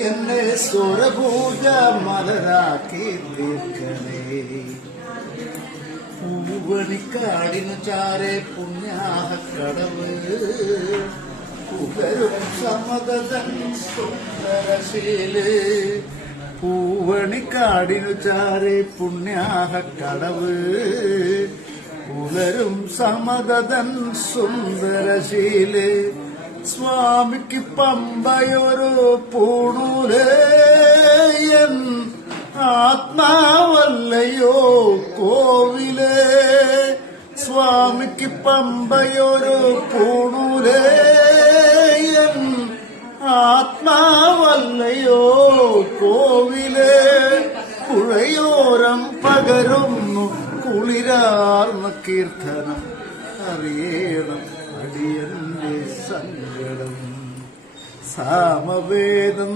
എന്നെ സ്വരപൂജ മലരാക്കി തീർക്കണേ. പൂവണിക്കാടിനു ചാരെ പുണ്യാഹക്കടവ് പുകരും സമതൻ സുന്ദരശീല്. പൂവണിക്കാടിനു ചാരെ പുണ്യാഹക്കടവ് പുലരും സമതൻ സുന്ദരശീല്. സ്വാമിക്ക് പമ്പയൊരു പൂണൂലേയൻ ആത്മാവല്ലയോ കോവിലേ. സ്വാമിക്ക് പമ്പയൊരു പൂണൂലേയൻ ആത്മാവല്ലയോ കോവിലേ. പുഴയോരം പകരുന്നു കുളിരാർന്ന കീർത്തനം അറിയണം അടിയന്റെ സങ്കടം. സാമവേദം